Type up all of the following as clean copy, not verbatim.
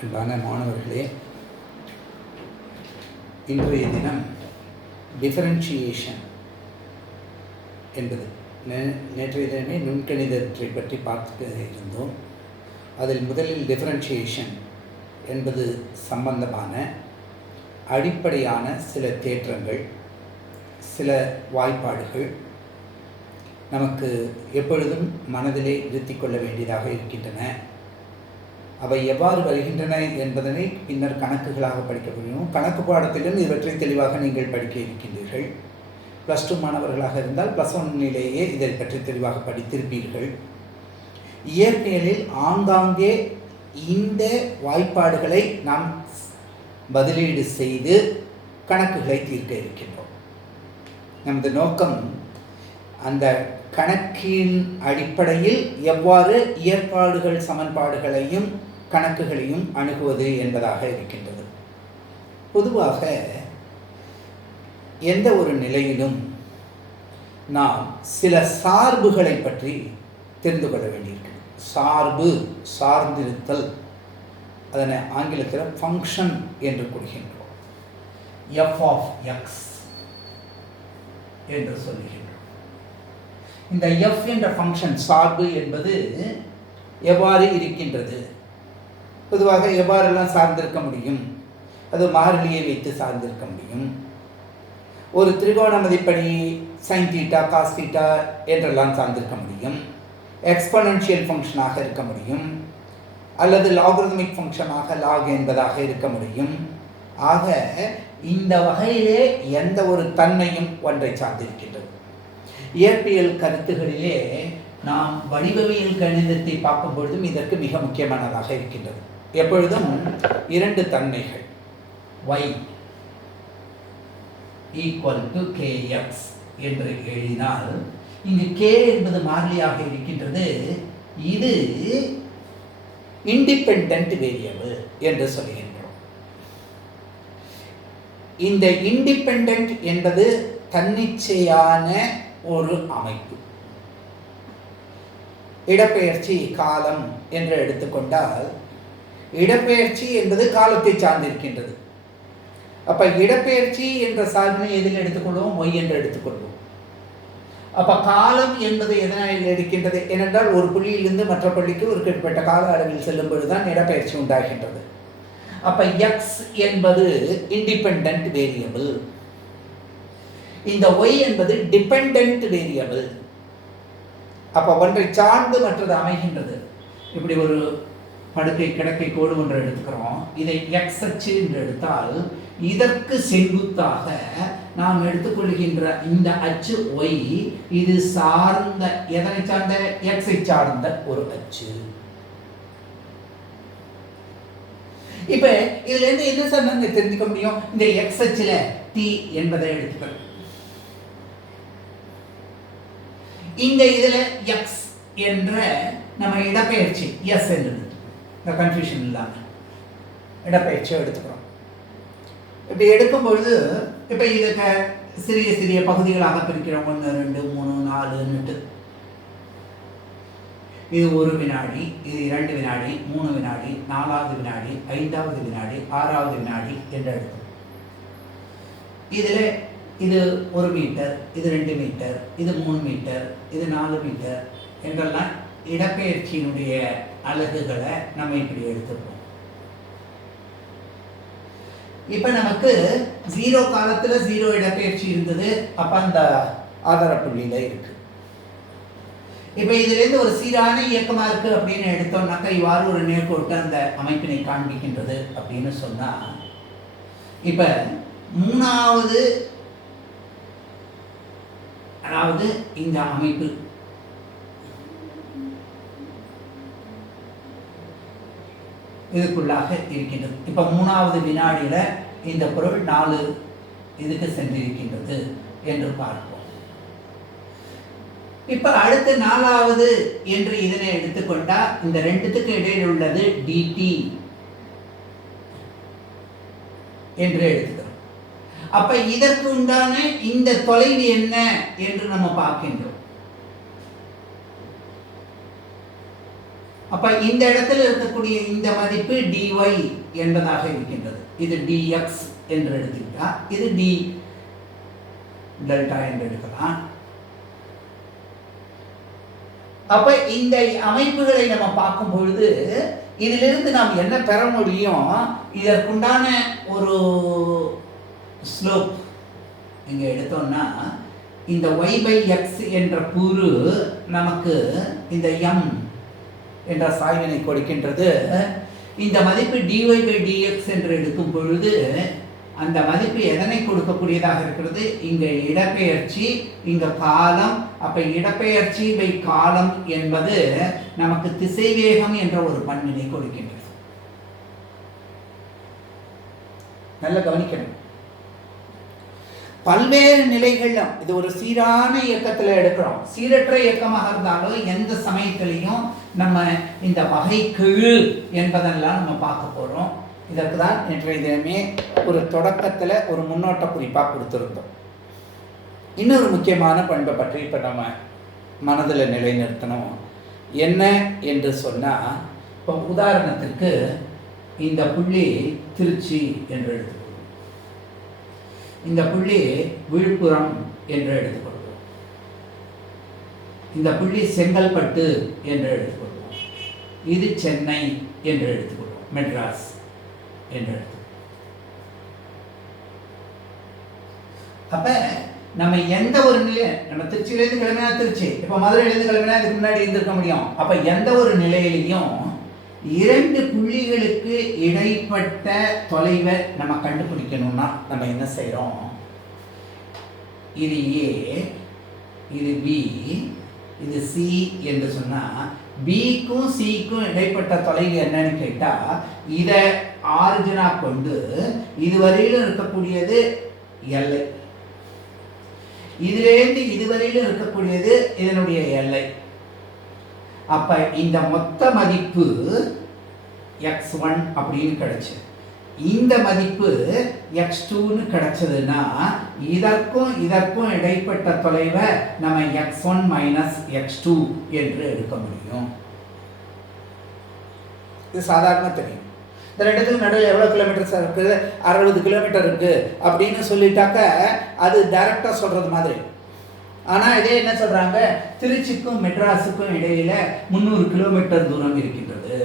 அன்பான மாணவர்களே, இன்றைய தினம் டிஃபரன்ஷியேஷன் என்பது நேற்றைய தினமே நுண்கணிதத்தை பற்றி பார்த்து இருந்தோம். அதில் முதலில் டிஃபரன்ஷியேஷன் என்பது சம்பந்தமான அடிப்படையான சில தேற்றங்கள், சில வாய்ப்பாடுகள் நமக்கு எப்பொழுதும் மனதிலே நிறுத்திக் கொள்ள வேண்டியதாக இருக்கின்றன. அவை எவ்வாறு வருகின்றன என்பதனை பின்னர் கணக்குகளாக படிக்க முடியும். கணக்கு பாடத்திலும் இவற்றை தெளிவாக நீங்கள் படிக்க இருக்கின்றீர்கள். +2 மாணவர்களாக இருந்தால் +1 இதை பற்றி தெளிவாக படித்திருப்பீர்கள். இயற்பியலில் ஆங்காங்கே இந்த வாய்ப்பாடுகளை நாம் பதிலீடு செய்து கணக்குகளை தீர்க்க இருக்கின்றோம். நமது நோக்கம் அந்த கணக்கின் அடிப்படையில் எவ்வாறு இயற்பாடுகள் சமன்பாடுகளையும் கணக்குகளையும் அணுகுவது என்பதாக இருக்கின்றது. பொதுவாக எந்த ஒரு நிலையிலும் நாம் சில சார்புகளை பற்றி தெரிந்து கொள்ள வேண்டியிருக்கிறது. சார்பு, சார்ந்திருத்தல், அதனை ஆங்கிலத்தில் ஃபங்க்ஷன் என்று கூறுகின்றோம். f(x) என்று சொல்லுகின்றோம். இந்த f என்ற ஃபங்க்ஷன் சார்பு என்பது எவ்வாறு இருக்கின்றது, பொதுவாக எவ்வாறெல்லாம் சார்ந்திருக்க முடியும்? அது மாறிலியை வைத்து சார்ந்திருக்க முடியும். ஒரு திரிகோணமதிப்படி sin θ cos θ என்றெல்லாம் சார்ந்திருக்க முடியும். எக்ஸ்பொனென்ஷியல் ஃபங்க்ஷனாக இருக்க முடியும், அல்லது லாகரிதமிக் ஃபங்க்ஷனாக லாக் என்பதாக இருக்க முடியும். ஆக இந்த வகையிலே எந்த ஒரு தன்மையும் ஒன்றை சார்ந்திருக்கின்றது. இயற்பியல் கருத்துகளிலே நாம் வடிவவியல் கணிதத்தை பார்க்கும் பொழுதும் இதற்கு மிக முக்கியமானதாக இருக்கின்றது. எப்பொழுதும் 2 தன்மைகள் y = kx என்று எழுதினால், இங்கு k என்பது மாறிலியாக இருக்கின்றது. இது இண்டிபெண்டன்ட் வேரியபிள் என்று சொல்கின்றோம். இந்த இண்டிபெண்டன்ட் என்பது தன்னிச்சையான ஒரு அமைப்பு. இடப்பெயர்ச்சி காலம் என்று எடுத்துக்கொண்டால், இடப்பெயர்ச்சி என்பது காலத்தை சார்ந்திருக்கின்றது. அப்ப இடப்பெயர்ச்சி என்ற சார்பினை எதில் எடுத்துக்கொள்வோம்? y என்று எடுத்துக்கொள்வோம். அப்ப காலம் என்பது எதனால் இருக்கின்றது? ஏனென்றால் ஒரு புள்ளியிலிருந்து மற்ற புள்ளிக்கு ஒரு குறிப்பிட்ட கால அளவில் செல்லும் பொழுதுதான் இடப்பெயர்ச்சி உண்டாகின்றது. அப்ப x என்பது இண்டிபெண்டன்ட் வேரியபிள், இந்த y என்பது டிபெண்டன்ட் வேரியபிள். அப்ப ஒன்றை சார்ந்து மற்றது அமைகின்றது. இப்படி ஒரு படுக்கை கிடக்கை கோடு ஒன்று எடுத்துக்கிறோம். இதை x அச்சு என்று எடுத்தால், இதற்கு செங்குத்தாக நாம் எடுத்துக்கொள்கின்ற இந்த அச்சு y, இது சார்ந்த எதனை சார்ந்த? x ஐ சார்ந்த ஒரு அச்சு. இப்ப இதுல இருந்து என்ன சார் நாங்க தெரிஞ்சுக்க முடியும்? இந்த x அச்சுல t என்பதை எடுத்துக்கிறோம். இந்த இதுல x என்ற நம்ம இடப்பெயர்ச்சி s என்று இந்த கன்ஃபியூஷன் இல்லாம இடப்பெயர்ச்சியை எடுத்துக்கிறோம். இப்படி எடுக்கும் பொழுது இப்ப இதுக்கு சிறிய சிறிய பகுதிகளாக பிரிக்கிறோம். 1 2 3 4 இது 1 வினாடி, இது 2 வினாடி, 3 வினாடி, 4வது வினாடி, 5வது வினாடி, 6வது வினாடி என்று எடுத்தோம். இதுல இது 1 மீட்டர், இது 2 மீட்டர், இது 3 மீட்டர், இது 4 மீட்டர் என்றெல்லாம் இடப்பெயர்ச்சியினுடைய அலகுகளை நம்ம இப்படி எடுத்துப்போம். இப்ப நமக்கு 0 காலத்துல 0 இடப்பெயர்ச்சி இருந்தது. அப்ப அந்த ஆதார புள்ளியில இருக்கு. இப்ப இதுல இருந்து ஒரு சீரான இயக்கமா இருக்கு அப்படின்னு எடுத்தோம்னாக்கா, இவ்வாறு ஒரு நேர்கோட்டு அந்த அமைப்பினை காண்பிக்கின்றது அப்படின்னு சொன்னா, இப்ப 3வது, அதாவது இந்த அமைப்பு இதுக்குள்ளாக இருக்கின்றது. இப்ப 3வது வினாடியில இந்த பொருள் 4 இதுக்கு சென்றிருக்கின்றது என்று பார்ப்போம். இப்ப அடுத்து 4வது என்று இதனை எடுத்துக்கொண்டா, இந்த 2த்துக்கு இடையில் உள்ளது dt என்று எடுத்துக்கிறோம். அப்ப இதற்கு உண்டான இந்த தொலைவு என்ன என்று நம்ம பார்க்கின்றோம். அப்போ இந்த இடத்துல இருக்கக்கூடிய இந்த மதிப்பு dy என்பதாக இருக்கின்றது. இது dx என்று எடுத்துக்கிட்டா இது d டெல்டா என்று எடுக்கலாம். அப்ப இந்த அமைப்புகளை நம்ம பார்க்கும் பொழுது இதிலிருந்து நாம் என்ன பெற முடியும்? இதற்குண்டான ஒரு ஸ்லோப் இங்க எடுத்தோம்னா இந்த y/x என்ற கூறு நமக்கு இந்த m என்ற சாய்வினை கொடுக்கின்றது. இந்த மதிப்பு dy/dx என்று எடுக்கும் பொழுது அந்த மதிப்பு எதனை கொடுக்கக்கூடியதாக இருக்கிறது? இங்க இடப்பெயர்ச்சி, இங்க காலம். அப்ப இடப்பெயர்ச்சி பை காலம் என்பது நமக்கு திசைவேகம் என்ற ஒரு பண்பினை கொடுக்கின்றது. நல்ல கவனிக்கணும். பல்வேறு நிலைகளிலும் இது ஒரு சீரான இயக்கத்தில் எடுக்கிறோம். சீரற்ற இயக்கமாக இருந்தாலும் எந்த சமயத்திலையும் நம்ம இந்த வகைக்கெழு என்பதெல்லாம் நம்ம பார்க்க போறோம். இதற்கு தான் இன்றைய தினமே ஒரு தொடக்கத்தில் ஒரு முன்னோட்ட குறிப்பாக கொடுத்துருந்தோம். இன்னொரு முக்கியமான பண்பை பற்றி இப்போ நம்ம மனதில் நிலைநிறுத்தணும். என்ன என்று சொன்னால், இப்போ உதாரணத்துக்கு இந்த புள்ளி திருச்சி என்று எடுத்துக்கொள்வோம், இந்த புள்ளி விழுப்புரம் என்று எடுத்துக்கொள்வோம், இந்த புள்ளி செங்கல்பட்டு என்று எடுத்துக்கொள்வோம், இது சென்னை என்று எடுத்துக்கொள்வோம், மெட்ராஸ் என்று எடுத்து. அப்ப நம்ம எந்த ஒரு நிலையை, நம்ம திருச்சியிலேருந்து கிளம்பினா திருச்சி, இப்போ மதுரையிலேருந்து கிளம்பினா அதுக்கு முன்னாடி இருந்திருக்க முடியும். அப்ப எந்த ஒரு நிலையிலையும் இரண்டு புள்ளிகளுக்கு இடைப்பட்ட தொலைவை நம்ம கண்டுபிடிக்கணும்னா நம்ம என்ன செய்யறோம்? இது A, இது B, இது C என்று சொன்னா பிக்கும் சிக்கும் இடைப்பட்ட தொலைவு என்னன்னு கேட்டா இதை ஆரிஜினா கொண்டு இதுவரையிலும் இருக்கக்கூடியது எல்லை, இதிலேருந்து இதுவரையிலும் இருக்கக்கூடியது இதனுடைய எல்லை. அப்ப இந்த மொத்த மதிப்பு x1 அப்படின்னு கிடைச்சு, இந்த மதிப்பு x2ன்னு கிடைச்சதுன்னா இதற்கும் இதற்கும் இடைப்பட்ட தொலைவை நம்ம x1 மைனஸ் x2 என்று எடுக்க முடியும். இது சாதாரண தெரியும். இந்த ரெண்டுத்துக்கு நடுவில் எவ்வளோ கிலோமீட்டர்ஸ் இருக்குது? 60 கிலோமீட்டர் இருக்கு அப்படின்னு சொல்லிட்டாக்க அது டைரக்டா சொல்றது மாதிரி. ஆனால் இதே என்ன சொல்றாங்க? திருச்சிக்கும் மெட்ராஸுக்கும் இடையில 300 கிலோமீட்டர் தூரம் இருக்கின்றது.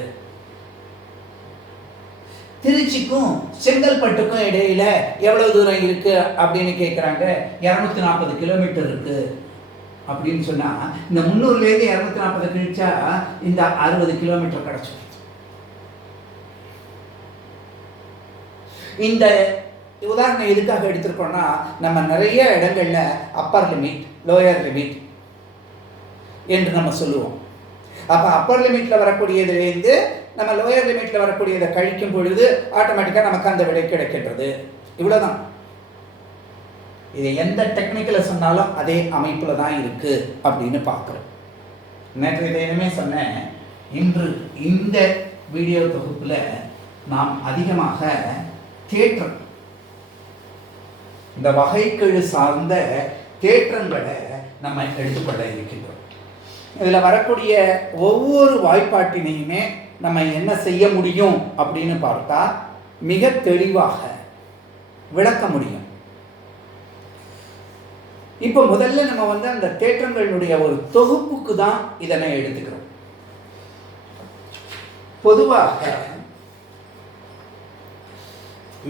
திருச்சிக்கும் செங்கல்பட்டுக்கும் இடையில எவ்வளவு தூரம் இருக்கு அப்படின்னு கேட்குறாங்க. 240 கிலோமீட்டர் இருக்கு அப்படின்னு சொன்னா இந்த 300லேருந்து 240 கழிச்சா இந்த 60 கிலோமீட்டர் கிடைச்சிடும். இந்த உதாரணம் எதுக்காக எடுத்திருக்கோம்னா, நம்ம நிறைய இடங்கள்ல அப்பர் லிமிட், லோயர் லிமிட் என்று நம்ம சொல்லுவோம். அப்ப அப்பர் லிமிட்ல வரக்கூடியதுலேருந்து நம்ம லோயர் லிமிட்ல வரக்கூடியதை கழிக்கும் பொழுது ஆட்டோமேட்டிக்கா நமக்கு அந்த விடை கிடைக்கின்றது. இவ்வளவுதான். இது எந்த டெக்னிக்கல சொன்னாலும் அதே அமைப்புல தான் இருக்கு அப்படின்னு பார்க்கிறோம். நேற்று தினமே சொன்னேன், இன்று இந்த வீடியோ தொகுப்புல நாம் அதிகமாக தேற்றம், இந்த வகைக்கெழு சார்ந்த தேற்றங்களை நம்ம எடுத்துக்கொள்ள இருக்கின்றோம். இதில் வரக்கூடிய ஒவ்வொரு வாய்ப்பாட்டினையுமே நம்ம என்ன செய்ய முடியும் அப்படின்னு பார்த்தா மிக தெளிவாக விளக்க முடியும். இப்போ முதல்ல நம்ம அந்த தேற்றங்களுடைய ஒரு தொகுப்புக்கு தான் இதனை எடுத்துக்கிறோம். பொதுவாக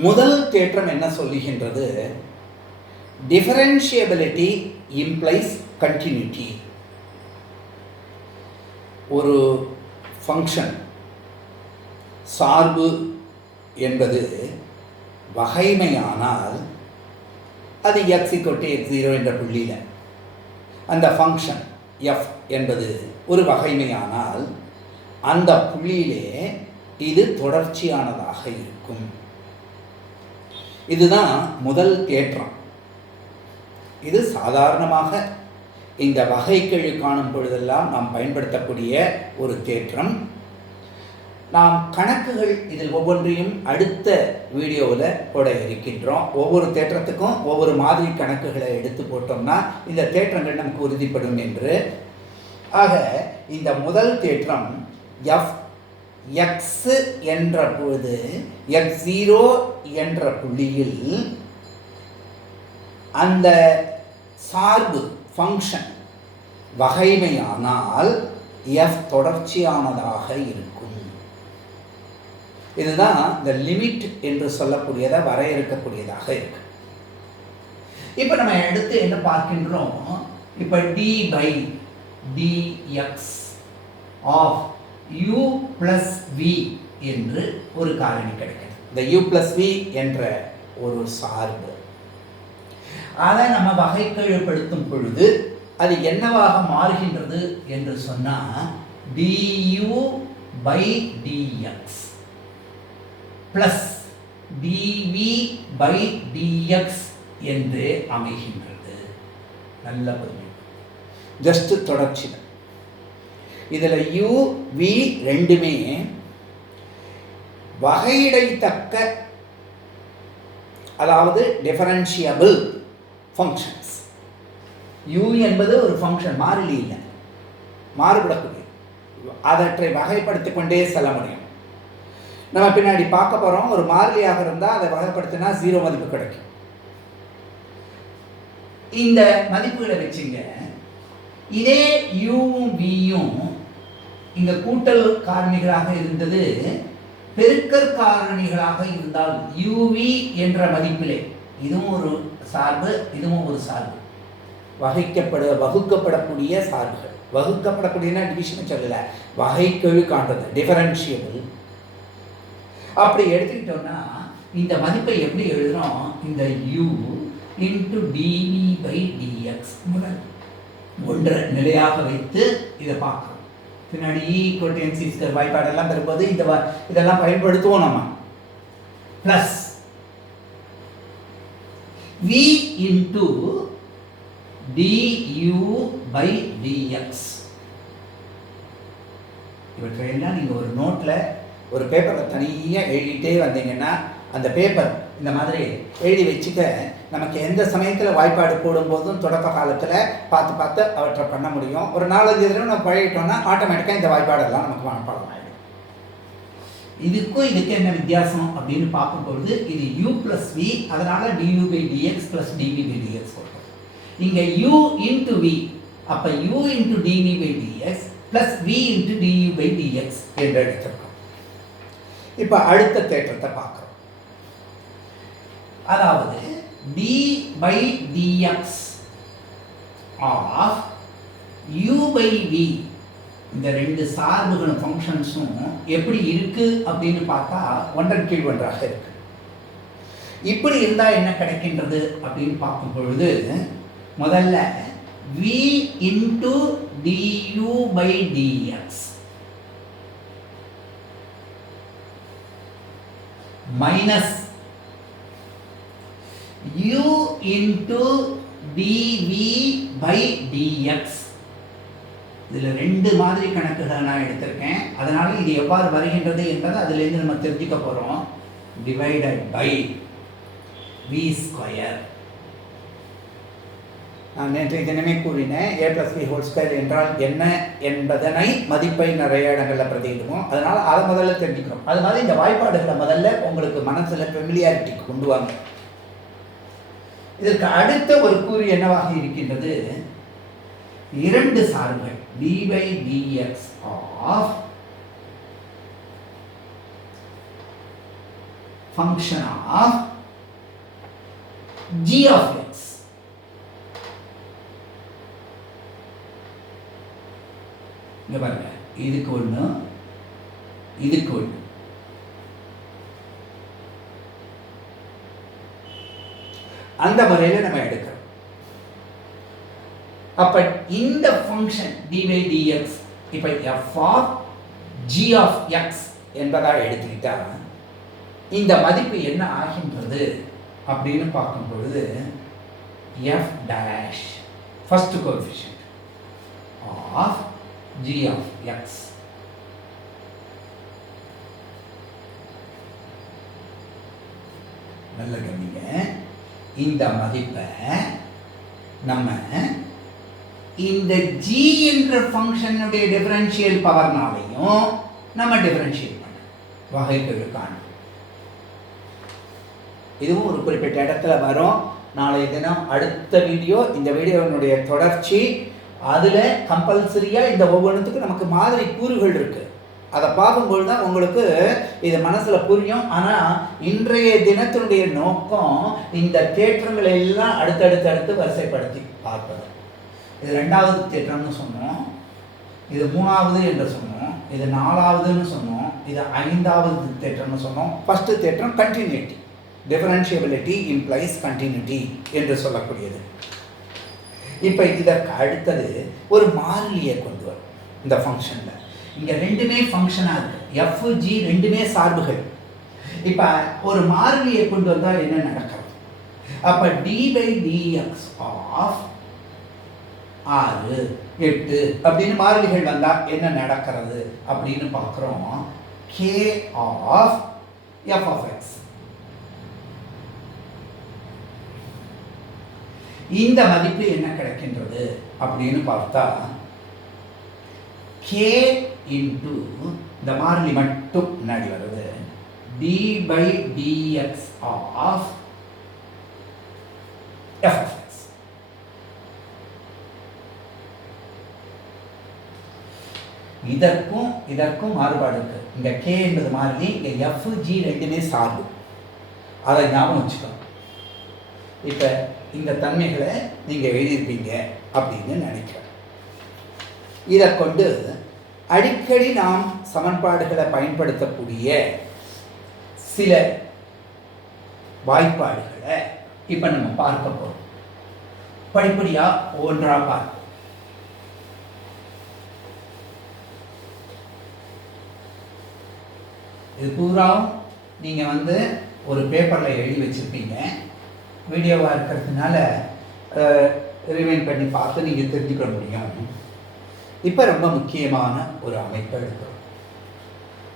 முதல் தேற்றம் என்ன சொல்லுகின்றது? Differentiability implies continuity. ஒரு ஃபங்க்ஷன் சார்பு என்பது வகைமையானால் அது x=x0 என்ற புள்ளியில் அந்த ஃபங்க்ஷன் f என்பது ஒரு வகைமையானால் அந்த புள்ளியிலே இது தொடர்ச்சியானதாக இருக்கும். இதுதான் முதல் தேற்றம். இது சாதாரணமாக இந்த வகைக்கெழு காணும் பொழுதெல்லாம் நாம் பயன்படுத்தக்கூடிய ஒரு தேற்றம். நாம் கணக்குகள் இதில் ஒவ்வொன்றையும் அடுத்த வீடியோவில் போட இருக்கின்றோம். ஒவ்வொரு தேற்றத்துக்கும் ஒவ்வொரு மாதிரி கணக்குகளை எடுத்து போட்டோம்னா இந்த தேற்றங்கள் நமக்கு உறுதிப்படும் என்று. ஆக இந்த முதல் தேற்றம் எஃப் எக்ஸ் என்ற பொழுது x0 என்ற புள்ளியில் அந்த சார்பு ஃபங்க்ஷன் வகைமையானால் f தொடர்ச்சியானதாக இருக்கும். இதுதான் இந்த லிமிட் என்று சொல்லக்கூடியதை வரையறுக்கக்கூடியதாக இருக்கு. இப்போ நம்ம எடுத்து என்ன பார்க்கின்றோம், இப்போ d by dx of u plus v என்று ஒரு காரணி கிடைக்கிறது. இந்த u plus v என்ற ஒரு சார்பு, அதை நம்ம வகைக்கெழுப்படுத்தும் பொழுது அது என்னவாக மாறுகின்றது என்று சொன்னால் du by dx plus dv by dx என்று அமைகின்றது. நல்ல புரியும், ஜஸ்ட் தொடர்ச்சி. இதில் u v ரெண்டுமே வகையிடைத்தக்க, அதாவது டிஃபரன்ஷியபிள் ஃபங்க்ஷன்ஸ். u என்பது ஒரு ஃபங்க்ஷன், மாறிலி இல்லை, மாறுபடக்கூடிய, அதற்றை வகைப்படுத்திக் கொண்டே செல்ல முடியும். நம்ம பின்னாடி பார்க்க போகிறோம், ஒரு மாறிலியாக இருந்தால் அதை வகைப்படுத்தினா 0 மதிப்பு கிடைக்கும். இந்த மதிப்புகளை வச்சுங்க, இதே யூவும் வியும் இங்கே கூட்டல் காரணிகளாக இருந்தது, பெருக்கற் காரணிகளாக இருந்தால் uv என்ற மதிப்பிலே இதுவும் ஒரு சார்பு, இதுவும் ஒரு சார்பு, வகுக்கப்படக்கூடிய சார்புகள். வகுக்கப்படக்கூடியனா டிவிஷன் சொல்லல, வகைக்கெழு காண்றது, டிஃபரன்ஷியபிள். அப்படி எடுத்துக்கிட்டோம்னா இந்த மதிப்பை எப்படி எழுதுறோம், இந்த u into dv by dx முதல் ஒன்றை நிலையாக வைத்து இதை பார்க்குறோம். பின்னாடி ஈக்குவல் வாய்ப்பாடெல்லாம் பெறும்போது இதெல்லாம் பயன்படுத்துவோம் நம்ம. Plus v into du by dx. இவற்றையெல்லாம் நீங்கள் ஒரு நோட்டில் ஒரு பேப்பரில் தனியாக எழுதிட்டே வந்தீங்கன்னா அந்த பேப்பர் இந்த மாதிரி எழுதி வச்சுக்க நமக்கு எந்த சமயத்தில் வாய்ப்பாடு போடும்போதும் தொடக்க காலத்தில் பார்த்து பார்த்து அவற்றை பண்ண முடியும். ஒரு 4-5 தடவை நம்ம பழகிட்டோம்னா ஆட்டோமேட்டிக்காக இந்த வாய்ப்பாடெல்லாம் நமக்கு மனப்பாடம் ஆகிடும். இதுக்கும் இதுக்கு என்ன வித்தியாசம் அப்படின்னு பார்க்கும்பொழுது இது u plus v, அதனால் du by dx plus dv by dx போட்டோம். இங்கே u into v, அப்போ u into dv by dx plus v into du by dx என்று எடுத்துருக்கோம். இப்போ அடுத்த தேற்றத்தை பார்க்குறோம். அதாவது d by dx of u by v, இந்த ரெண்டு சார்புகளும் ஃபங்க்ஷன்ஸும் எப்படி இருக்கு அப்படின்னு பார்த்தா ஒன்றன் கீழ் ஒன்றாக இருக்கு. இப்படி இருந்தால் என்ன கிடைக்கின்றது அப்படின்னு பார்க்கும் பொழுது முதல்ல v into du by dx minus u into dv by dx. இதில் ரெண்டு மாதிரி கணக்குகளை நான் எடுத்திருக்கேன், அதனால் இது எவ்வாறு வருகின்றது என்பதை அதிலிருந்து நம்ம தெரிஞ்சுக்க போகிறோம். Divided by v square. நான் நேற்றைய தினமே கூறினேன், a plus b whole square என்றால் என்ன என்பதனை மதிப்பை நிறைய இடங்களில் பிரதியிடுவோம். அதனால் அதை முதல்ல தெரிஞ்சுக்கிறோம். அது மாதிரி இந்த வாய்ப்பாடுகளை முதல்ல உங்களுக்கு மனசில் ஃபெமிலியாரிட்டிக்கு கொண்டு வாங்க. இதற்கு அடுத்த ஒரு கூறு என்னவாக இருக்கின்றது, இரண்டு சார்புகள் d by dx of function of g of x. இங்க பாருங்க, இதுக்கு ஒன்று, இதுக்கு ஒன்று. அந்த முறையில் நம்ம எடுக்கிறோம். அப்ப இந்த ஃபங்க்ஷன் d by dx இப்ப f of g of x என்பதாக எடுத்துக்கிட்டா இந்த மதிப்பு என்ன ஆகின்றது அப்படின்னு பார்க்கும் பொழுது f dash first coefficient of g of x நல்ல கவனிங்க. இந்த மதிப்பை நம்ம இந்த g என்ற ஃபங்க்ஷனுடைய டிஃபரன்ஷியல் பவர்னாலையும் நம்ம டிஃபரன்ஷியேட் பண்ண வகைக்கெழு காணும். இதுவும் ஒரு குறிப்பிட்ட இடத்துல வரும். நாளைய தினம் அடுத்த வீடியோ, இந்த வீடியோனுடைய தொடர்ச்சி. அதில் கம்பல்சரியாக இந்த ஒவ்வொன்றுத்துக்கும் நமக்கு மாதிரி கூறுகள் இருக்குது. அதை பார்க்கும்போது தான் உங்களுக்கு இது மனசில் புரியும். ஆனால் இன்றைய தினத்தினுடைய நோக்கம் இந்த தேற்றங்களை எல்லாம் அடுத்தடுத்து வரிசைப்படுத்தி பார்ப்பது. இது 2வது தேற்றம்னு சொன்னோம், இது 3வது என்று சொன்னோம், இது 4வதுன்னு சொன்னோம், இது 5வது தேற்றம்னு சொன்னோம். ஃபஸ்ட்டு தேற்றம் கண்டினியூட்டி, டிஃபரன்ஷியபிலிட்டி இம்ப்ளைஸ் கண்டினியூட்டி என்று சொல்லக்கூடியது. இப்போ இதற்கு அடுத்தது ஒரு மாறிலியை கொண்டு வரும் இந்த ஃபங்க்ஷனில். இங்கே ரெண்டுமே ஃபங்க்ஷனாக இருக்குது, எஃப்ஜி ரெண்டுமே சார்புகள். இப்போ ஒரு மாறிலியை கொண்டு வந்தால் என்ன நடக்கிறது? அப்போ d/dx ஆஃப் 6, 8 அப்படின்னு மாறிலிகள் வந்தால் என்ன நடக்கிறது அப்படின்னு பார்க்குறோம். k of f of x. இந்த மதிப்பு என்ன கிடைக்கின்றது அப்படின்னு பார்த்தா k இன்டு இந்த மாறிலி மட்டும் முன்னாடி வருது d/dx of f of x. இதற்கும் மாறுபாடு இருக்கு. இந்த k என்பது மாறிலி, இங்க f g ரெண்டுமே சார்பு. அதை ஞாபகம் வச்சுக்கணும். இப்போ இந்த தன்மைகளை நீங்கள் எழுதியிருப்பீங்க அப்படின்னு நினைக்கிறேன். இதை கொண்டு அடிக்கடி நாம் சமன்பாடுகளை பயன்படுத்தக்கூடிய சில வாய்ப்பாடுகளை இப்போ நம்ம பார்க்க போகிறோம். படிப்படியாக ஒன்றாக பார்ப்போம். இது பூராவும் நீங்கள் ஒரு பேப்பரில் எழுதி வச்சுருப்பீங்க. வீடியோவாக இருக்கிறதுனால ரிமைண்ட் பண்ணி பார்த்து நீங்கள் தெரிஞ்சுக்க முடியும். இப்போ ரொம்ப முக்கியமான ஒரு அமைப்பை எடுக்கிறோம்.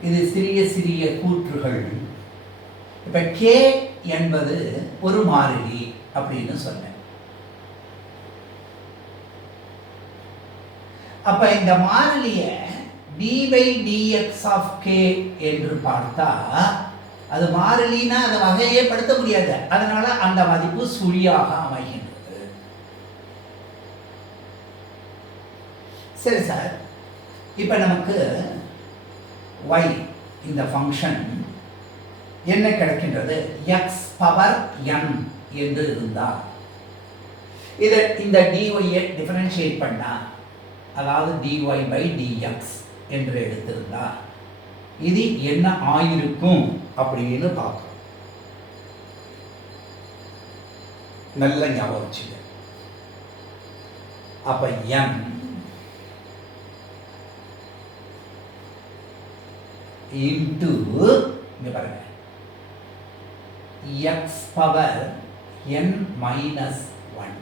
இது சிறிய சிறிய கூற்றுகள். இப்போ k என்பது ஒரு மாறிலி அப்படின்னு சொன்னேன். அப்போ இந்த மாறிலியை d/dx of k என்று பார்த்தா அது மாறிலினா அந்த வகையே படுத்த முடியாது. அதனால அந்த மதிப்பு சுழியாக அமைகின்றது. சரி சார், இப்போ நமக்கு y இந்த ஃபங்க்ஷன் என்ன கிடைக்கின்றது? x பவர் n என்று இருந்தால் இதை இந்த dy-ஐ டிஃபரன்ஷியேட் பண்ணா, அதாவது dy/dx என்று எடுத்திருந்தா இது என்ன ஆயிருக்கும் அப்படின்னு பார்க்கணும். நல்ல ஞாபகம் வச்சுக்க. அப்ப n இன்டு இங்க பாருங்க x பவர் n மைனஸ் 1.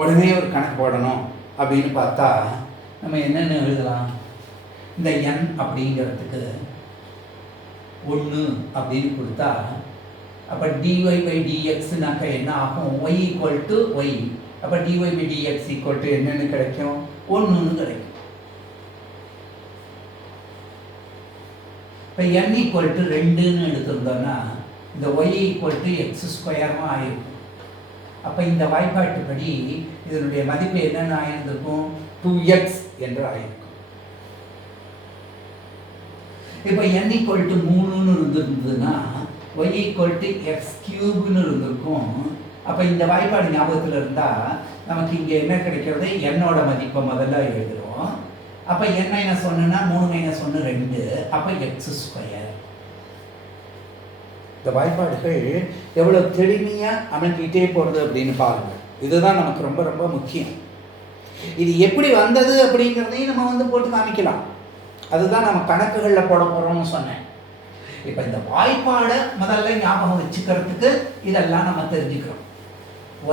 உடனே ஒரு கணக்கு போடணும் அப்படின்னு பார்த்தா நம்ம என்னென்ன எழுதலாம்? இந்த n அப்படிங்கிறதுக்கு 1 அப்படின்னு கொடுத்தா அப்போ dy/dxனாக்க என்ன ஆகும்? y = y. அப்போ dy/dx = என்னென்னு கிடைக்கும்? 1ன்னு கிடைக்கும். இப்போ n = 2ன்னு எடுத்திருந்தோம்னா இந்த y = x² ஆயிருக்கும். அப்போ இந்த வாய்ப்பாட்டுப்படி இதனுடைய மதிப்பு என்னென்னு ஆயிருந்திருக்கும்? 2x என்று ஆயிருக்கும். இப்போ n = 3ன்னு இருந்திருந்ததுன்னா y = x³ இருந்திருக்கும். அப்போ இந்த வாய்ப்பாடு ஞாபகத்தில் இருந்தால் நமக்கு இங்கே என்ன கிடைக்கிறது? என்னோட மதிப்பை முதல்ல எழுதுகிறோம். அப்போ n - 1ன்னா 3 - 1 2. அப்போ x². இந்த வாய்ப்பாடுகள் எவ்வளோ தெளிமையாக அமைக்கிட்டே போகிறது அப்படின்னு பாருங்கள். இதுதான் நமக்கு ரொம்ப ரொம்ப முக்கியம். இது எப்படி வந்தது அப்படிங்கிறதையும் நம்ம போட்டு காமிக்கலாம். அதுதான் நம்ம கணக்குகளில் போட போகிறோம்னு சொன்னேன். இப்போ இந்த வாய்ப்பாடை முதல்ல ஞாபகம் வச்சுக்கிறதுக்கு இதெல்லாம் நம்ம தெரிஞ்சுக்கிறோம்.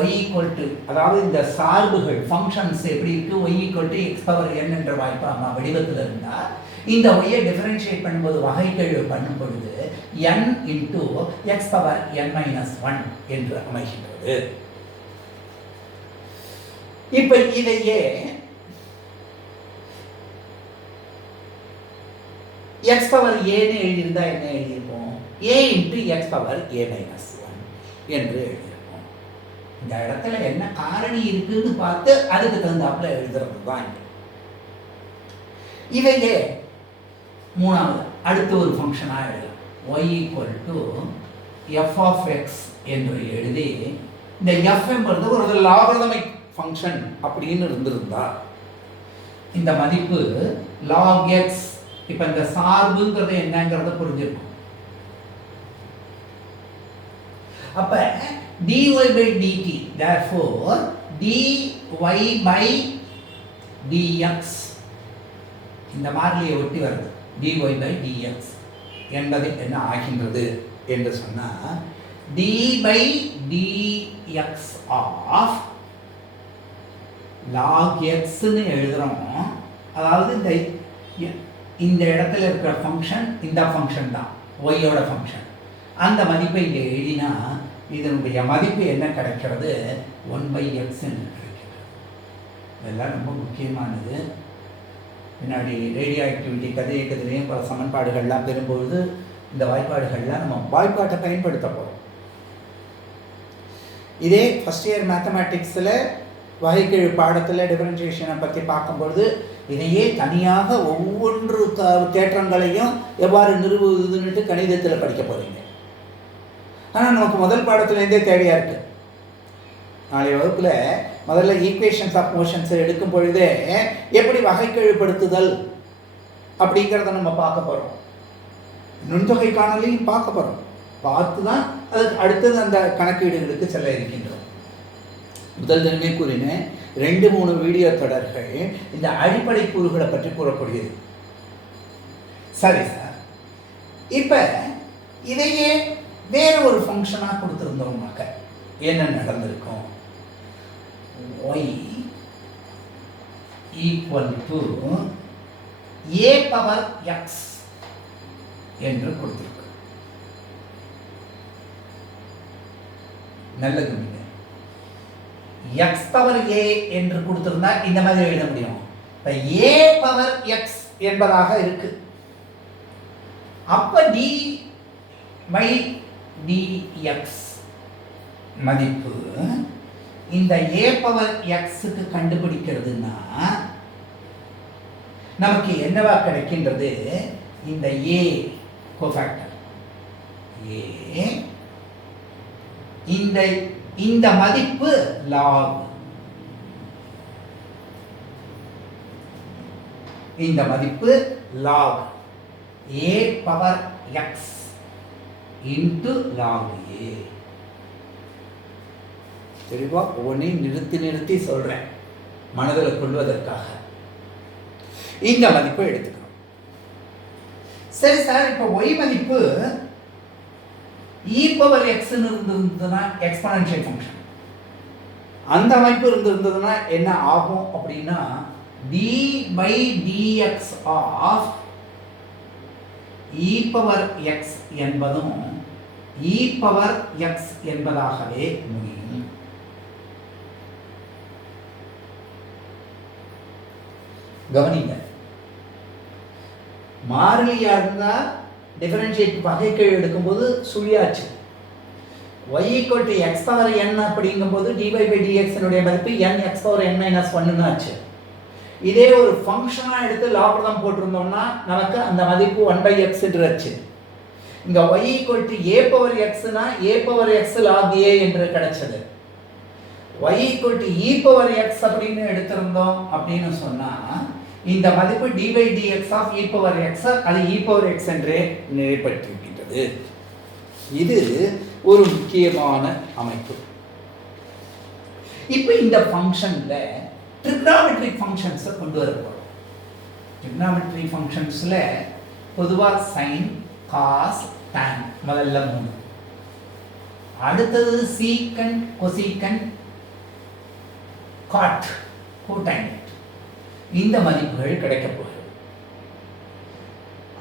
y = அதாவது இந்த சார்புகள் ஃபங்க்ஷன்ஸ் எப்படி இருக்குது? y = x⁴n என்ற வாய்ப்பாக வடிவத்தில் இருந்தால் இந்த y-ஐ டிஃபரன்ஷியேட் பண்ணும்போது வகைக்கெழு பண்ணும் பொழுது n × x⁴n - 1 என்று அமைகின்றது. இப்போ இதையே x பவர் ஏன்னு எழுதியிருந்தா என்ன எழுதியிருப்போம்? a into X power a minus 1 என்று எழுதியிருப்போம். இந்த இடத்துல என்ன காரணி இருக்குன்னு பார்த்து அதுக்கு தகுந்தாப்புல எழுதுறது தான். இதையே மூணாவது அடுத்த ஒரு ஃபங்க்ஷனாக எழுதலாம். y equal to f of x என்று எழுதி இந்த f என்பது ஒரு லாகரிதமிக் ஃபங்க்ஷன் அப்படின்னு இருந்திருந்தா இந்த மதிப்பு log x, இப்போ இந்த சார்புங்கிறது என்னங்கிறத புரிஞ்சிருக்கும். அப்ப dy by dt, therefore dy by dx இந்த மாறிலியை ஒட்டி வருது. dy by dx என்பது என்ன ஆகின்றது என்று சொன்னால் d by dx of log xன்னு எழுதுறோம். அதாவது இந்த இடத்துல இருக்கிற ஃபங்க்ஷன் இந்த ஃபங்க்ஷன் தான், ஒய்யோட ஃபங்க்ஷன். அந்த மதிப்பை இங்கே எழுதினா இதனுடைய மதிப்பு என்ன கிடைக்கிறது? 1/x என்று கிடைக்கிறது. இதெல்லாம் ரொம்ப முக்கியமானது. பின்னாடி ரேடியோ ஆக்டிவிட்டி கதை இயக்கத்திலையும் பல சமன்பாடுகள்லாம் பெறும்பொழுது இந்த வாய்ப்பாடுகள்லாம் நம்ம வாய்ப்பாட்டை பயன்படுத்த போகிறோம். இதே ஃபஸ்ட் இயர் மேத்தமேட்டிக்ஸில் வகைக்கெழு பாடத்தில் டிஃபரன்ஷியேஷனை பற்றி பார்க்கும்பொழுது இதையே தனியாக ஒவ்வொன்று தேற்றங்களையும் எவ்வாறு நிறுவுவதுன்னுட்டு கணிதத்தில் படிக்க போகிறீங்க. ஆனால் நமக்கு முதல் பாடத்துலேருந்தே தேவையாக இருக்குது. நாளைய வகுப்பில் முதல்ல ஈக்குவேஷன்ஸ் ஆஃப் மோஷன்ஸை எடுக்கும் பொழுதே எப்படி வகைக்கெழுப்படுத்துதல் அப்படிங்கிறத நம்ம பார்க்க போகிறோம். நுண்தொகை காணலையும் பார்க்க போகிறோம். பார்த்து தான் அதுக்கு அடுத்தது அந்த கணக்கீடுகளுக்கு செல்ல இருக்கின்றோம். முதல் தினமே கூறினேன், 2-3 வீடியோ தொடர்கள் இந்த அடிப்படை கூறுகளை பற்றி கூறக்கூடியது. சரி சார், இப்போ இதையே வேறு ஒரு ஃபங்க்ஷனாக கொடுத்துருந்தோம்னாக்க என்ன நடந்திருக்கும்? y equal to a power x என்று கொடுத்திருக்கு. நல்லது. x பவர் a என்று கொடுத்திருந்தா இந்த மாதிரி எழுத முடியும். இப்போ a பவர் x என்பதாக இருக்கு. அப்ப d by dx மதிப்பு இந்த a பவர் xக்கு கண்டுபிடிக்கிறதுனா நமக்கு என்னவா கிடைக்கின்றது? இந்த a கோஃபேக்டர் a, இந்த மதிப்பு log, இந்த மதிப்பு log a power x into log a. தெளிவா ஒவ்வொன்றையும் நிறுத்தி சொல்றேன் மனதில் கொள்வதற்காக. இந்த மதிப்பை எடுத்துக்கிறோம். சரி சார், இப்போ y மதிப்பு e பவர் x இருந்ததுன்னா எக்ஸ்போனன்ஷியல் ஃபங்க்ஷன், அந்த அமைப்பு இருந்ததுன்னா என்ன ஆகும் அப்படின்னா d by dx of e power x என்பதும் e பவர் x என்பதாகவே முடியும். கவனிங்க, மாறிலியா இருந்தா டிஃபரன்ஷியேட் வகைக்கெழு எடுக்கும்போது சுழியாச்சு. y equal to x power n அப்படிங்கும்போது dy by dx னுடைய மதிப்பு n x power n minus 1 ஆச்சு. இதே ஒரு ஃபங்க்ஷனா எடுத்து லாகரிதம் போட்டிருந்தோம்னா நமக்கு அந்த மதிப்பு 1/x என்றாச்சு. இங்க y equal to a power x னா a power x log a என்று கிடைச்சது. y equal to e power x அப்படின்னு எடுத்திருந்தோம் அப்படின்னு சொன்னா இந்த மதிப்பு d by dx of e power x அது e power x என்றே நிலைப்பட்டிருக்கின்றது. இது ஒரு முக்கியமான அமைப்பு. இப்போ இந்த ஃபங்க்ஷன்ல ட்ரிகோனோமெட்ரிக் ஃபங்க்ஷன்ஸ் கொண்டு வர போறோம். ட்ரிகோனோமெட்ரிக் ஃபங்க்ஷன்ஸ்ல பொதுவா sin, cos, tan முதல்ல 3, அடுத்தது secant, cosecant, cot, cotangent. இந்த மதிப்புகள் கிடைக்க போகிறது.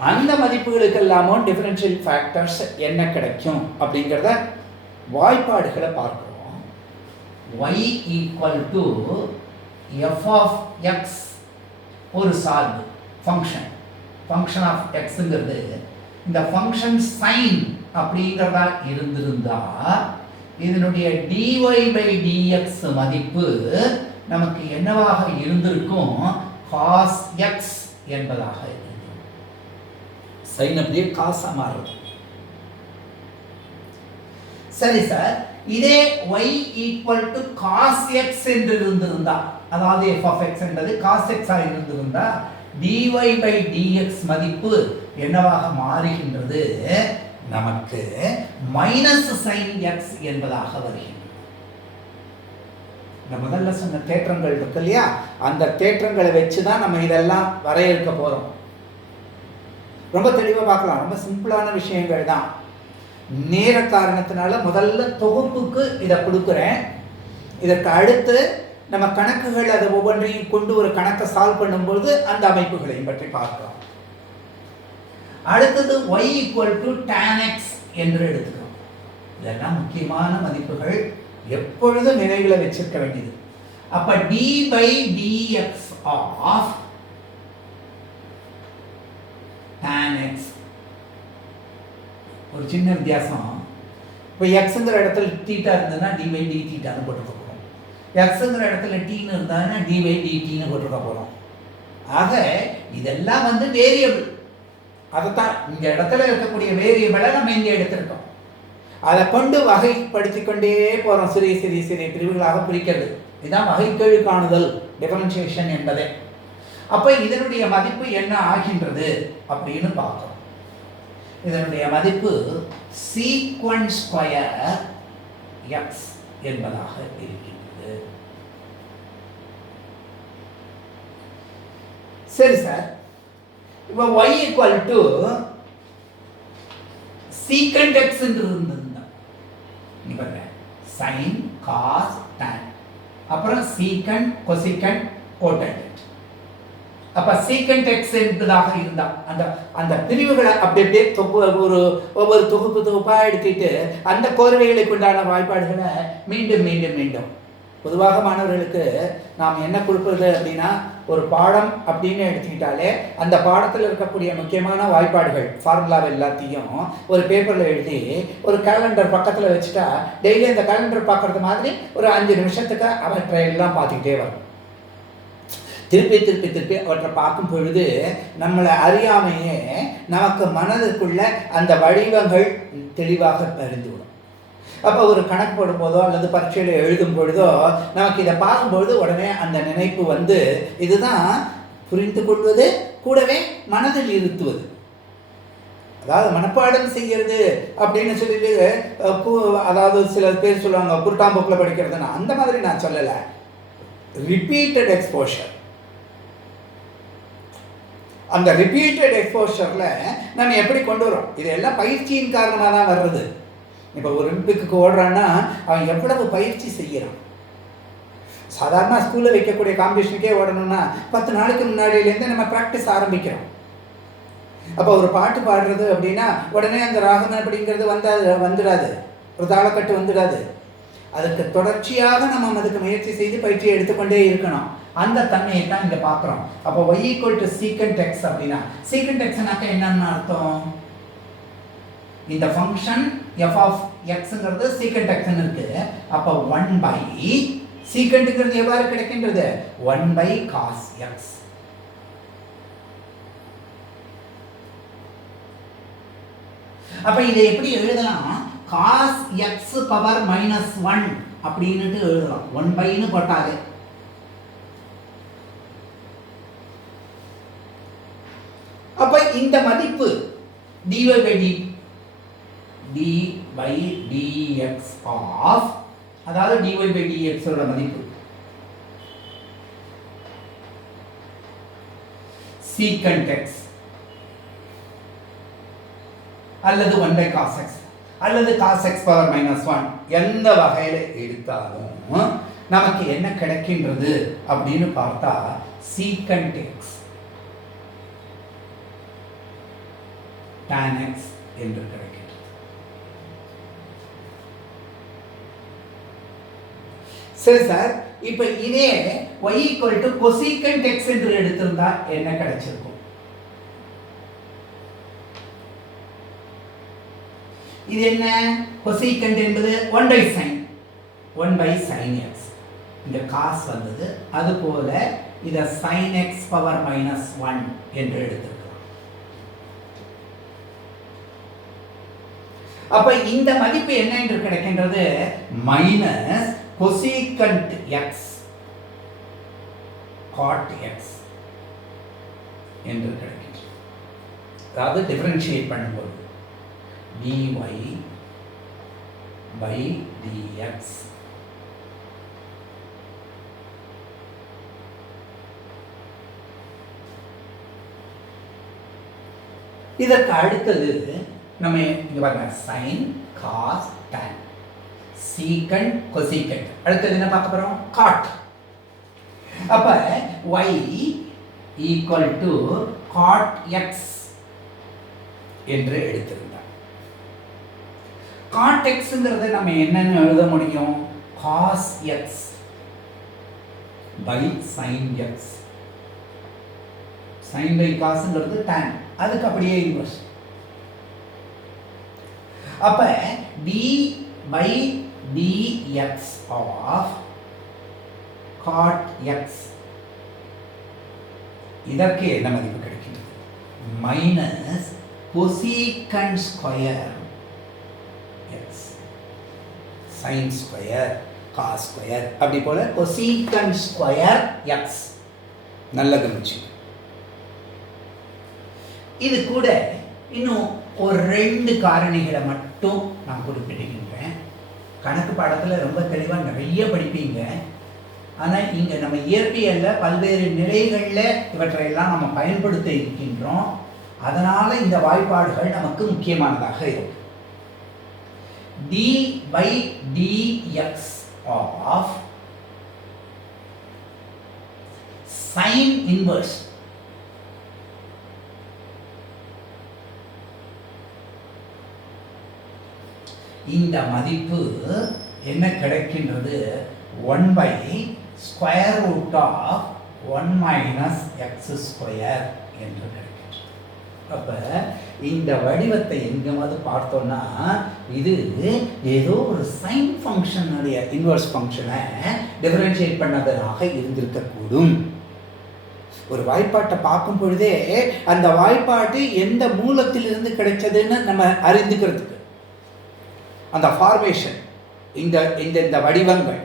அந்த மதிப்புகளுக்கெல்லாமோ டிஃபரன்ஷியல் ஃபேக்டர்ஸ் என்ன கிடைக்கும் அப்படிங்கிறத வாய்ப்பாடுகளை பார்க்கிறோம். y equal to f of x ஒரு சார்பு ஃபங்க்ஷன் ஆஃப் எக்ஸுங்கிறது இந்த ஃபங்க்ஷன் சைன் அப்படிங்கிறதா இருந்திருந்தா இதனுடைய dy by dx மதிப்பு நமக்கு என்னவாக இருந்திருக்கும்? cos x என்பதாக இருந்திருக்கும். சைன் அப்படியே காசா மாறுது. சரி சார், இதே y equal to cos x என்று இருந்திருந்தா, அதாவது f of x என்பது cos x ஆக இருந்திருந்தா dy by dx மதிப்பு என்னவாக மாறுகின்றது? நமக்கு மைனஸ் சைன் x என்பதாக வருகின்றது. இந்த முதல்ல சொன்ன தேற்றங்கள் இருக்கு இல்லையா, அந்த தேற்றங்களை வச்சு தான் நம்ம இதெல்லாம் வரையறுக்க போறோம். ரொம்ப தெளிவாக பார்க்கலாம். ரொம்ப சிம்பிளான விஷயங்கள் தான். நேர காரணத்தினால முதல்ல தொகுப்புக்கு இதை கொடுக்குறேன். இதற்கு அடுத்து நம்ம கணக்குகள் அதை ஒவ்வொன்றையும் கொண்டு ஒரு கணக்கை சால்வ் பண்ணும்போது அந்த அமைப்புகளையும் பற்றி பார்க்கலாம். அடுத்தது y equal to tan x என்று எடுத்துக்கிறோம். இதெல்லாம் முக்கியமான மதிப்புகள், எப்பொழுதும் நினைவில் வச்சிருக்க வேண்டியது. அப்ப d by dx of tan x, ஒரு சின்ன வித்தியாசம். இப்போ எக்ஸுங்கிற இடத்துல தீட்டா இருந்ததுன்னா dy by d தீட்டான்னு போட்டுக்க போகிறோம். எக்ஸுங்கிற இடத்துல டீன்னு இருந்தாங்கன்னா dy by dt போட்டுக்க போகிறோம். ஆக இதெல்லாம் வந்து வேரியபிள். அதைத்தான் இந்த இடத்துல இருக்கக்கூடிய வேரியபிளை நம்ம இங்கே எடுத்திருக்கோம். அதை கொண்டு வகைப்படுத்தி கொண்டே போகிறோம். சிறிய சிறிய சிறிய பிரிவுகளாக பிரிக்கிறது. இதுதான் வகைக்கெழு காணுதல், டிஃபரன்ஷியேஷன் என்பதே. அப்போ இதனுடைய மதிப்பு என்ன ஆகின்றது அப்படின்னு பார்க்கிறோம். இதனுடைய மதிப்பு சீக்வென்ட் ஸ்கொயர் எக்ஸ் என்பதாக இருக்கின்றது. சரி சார், இப்போ y equal to secant x என்று இருந்ததுன்னா நீ பாருங்க, sin cos tan, அப்புறம் secant cosecant cotangent. அப்ப secant x என்பதாக இருந்தா அந்த அந்த பிரிவுகளை அப்படியே ஒவ்வொரு தொகுப்பா எடுத்துட்டு அந்த கோர்வைகளுக்கு உண்டான வாய்ப்பாடுகளை மீண்டும் மீண்டும் மீண்டும் பொதுவாக மாணவர்களுக்கு நாம் என்ன கொடுப்பது அப்படின்னா, ஒரு பாடம் அப்படின்னு எடுத்துக்கிட்டாலே அந்த பாடத்தில் இருக்கக்கூடிய முக்கியமான வாய்ப்பாடுகள் ஃபார்முலா எல்லாத்தையும் ஒரு பேப்பரில் எழுதி ஒரு கேலண்டர் பக்கத்தில் வச்சுட்டா டெய்லி அந்த கேலண்டர் பார்க்குறது மாதிரி ஒரு 5 நிமிஷத்துக்கு அவற்றை எல்லாம் பார்த்துக்கிட்டே வரும். திருப்பி திருப்பி திருப்பி அவற்றை பார்க்கும் பொழுது நம்மளை அறியாமையே நமக்கு மனதுக்குள்ள அந்த வடிவங்கள் தெளிவாக தெரிந்துவிடும். அப்போ ஒரு கணக்கு போடும்போதோ அல்லது பரீட்சையில் எழுதும் பொழுதோ நமக்கு இதை பார்க்கும்பொழுது உடனே அந்த நினைப்பு வந்து இதுதான் புரிந்து கொள்வது, கூடவே மனதில் இருத்துவது. அதாவது மனப்பாடம் செய்கிறது அப்படின்னு சொல்லிட்டு அதாவது சில பேர் சொல்லுவாங்க புருட்டாம்போக்கில் படிக்கிறதுனா, அந்த மாதிரி நான் சொல்லலை. Repeated exposure. அந்த ரிப்பீட்டட் எக்ஸ்போஷரில் நம்ம எப்படி கொண்டு வரோம்? இதெல்லாம் பயிற்சியின் காரணமாக தான் வர்றது. இப்போ ஒலிம்பிக்கு ஓடுறான்னா அவன் எவ்வளவு பயிற்சி செய்கிறான். சாதாரண ஸ்கூலில் வைக்கக்கூடிய காம்படிஷனுக்கே ஓடணும்னா 10 நாளைக்கு முன்னாடியிலேருந்து நம்ம ப்ராக்டிஸ் ஆரம்பிக்கிறோம். அப்போ ஒரு பாட்டு பாடுறது அப்படின்னா உடனே அந்த ராகம் அப்படிங்கிறது வந்துடாது, ஒரு தாளக்கட்டு வந்துடாது. அதுக்கு தொடர்ச்சியாக நம்ம அதுக்கு முயற்சி செய்து பயிற்சியை எடுத்துக்கொண்டே இருக்கணும். அந்த தன்மையை தான் இங்கே பார்க்குறோம். அப்போ y equal to secant x அப்படின்னா, secant xனாக்க என்னன்னு அர்த்தம்? இந்த ஃபங்க்ஷன் f of xங்கிறது secant xன்னு இருக்கு. அப்போ 1 by secantங்கிறது எவ்வாறு கிடைக்கின்றது? 1 by cos x. அப்ப இதை எப்படி எழுதலாம்? cos x பவர் -1 அப்படின்னுட்டு எழுதலாம். 1 byன்னு போட்டாலே. அப்ப இந்த மதிப்பு dy by dx of, அதாவது dy by dx ஓட மதிப்பு secant x அல்லது 1 by cos x அல்லது cos x பவர் -1 எந்த வகையில எடுத்தாலும் நமக்கு என்ன கிடைக்கின்றது அப்படின்னு பார்த்தா secant x tan x என்று கிடைக்கிறது. சரி சார், இப்போ இதே y equal to cosecant x என்று எடுத்திருந்தா என்ன கிடைச்சிருக்கும்? இது என்ன? கொசீக்கண்ட் என்பது 1 by sin x. இந்த cos வந்தது. அதுபோல இதை sin x power minus 1 என்று எடுத்திருக்கலாம். அப்ப இந்த மதிப்பு என்ன என்று கிடைக்கின்றது? Minus cosecant x cot x என்று கிடைக்கின்றது. அதாவது டிஃபரன்ஷியேட் பண்ணும்போது dy by dx இதற்கு அடுத்தது நம்ம இங்க பாருங்க sin cos tan secant cosecant. அடுத்தது என்ன பார்க்க போறோம்? cot. அப்ப y equal to cot x என்று எடுத்திருந்தார். cot xங்கிறது நம்ம என்னன்னு எழுத முடியும்? cos x by sin x. sin by cosங்கிறது tan, அதுக்கு அப்படியே இன்வர்ஸ். அப்ப d by dx of cot x இதற்கு என்ன மதிப்பு கிடைக்கின்றது? Minus cosecant square x sin square cos square அப்படி போல கொசீக்கண்ட் ஸ்கொயர் x. நல்ல கவனிச்சு. இது கூட இன்னும் ஒரு 2 காரணிகளை மட்டும் நான் குறிப்பிடுகின்றேன். கணக்கு பாடத்தில் ரொம்ப தெளிவாக நிறைய படிப்பீங்க. ஆனால் இங்கே நம்ம இயற்பியலில் பல்வேறு நிலைகளில் இவற்றையெல்லாம் நம்ம பயன்படுத்த இருக்கின்றோம். அதனால் இந்த வாய்ப்பாடுகள் நமக்கு முக்கியமானதாக இருக்கும். d by dx of sin inverse இந்த மதிப்பு என்ன கிடைக்கின்றது? 1 by square root of 1 minus x square என்று கிடைக்கின்றது. அப்ப இந்த வடிவத்தை எங்கேயாவது பார்த்தோம்னா இது ஏதோ ஒரு சைன் ஃபங்க்ஷனுடைய இன்வர்ஸ் ஃபங்க்ஷனை டிஃபரன்ஷியேட் பண்ணதாக இருந்திருக்கக்கூடும். ஒரு வாய்ப்பாட்டை பார்க்கும் பொழுதே அந்த வாய்ப்பாட்டு எந்த மூலத்திலிருந்து கிடைச்சதுன்னு நம்ம அறிந்துக்கிறதுக்கு அந்த ஃபார்மேஷன் இந்த வடிவங்கள்,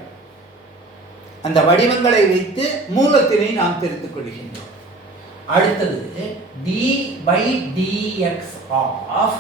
அந்த வடிவங்களை வைத்து மூலத்தினை நாம் தெரிந்து கொள்கின்றோம். அடுத்தது d by dx of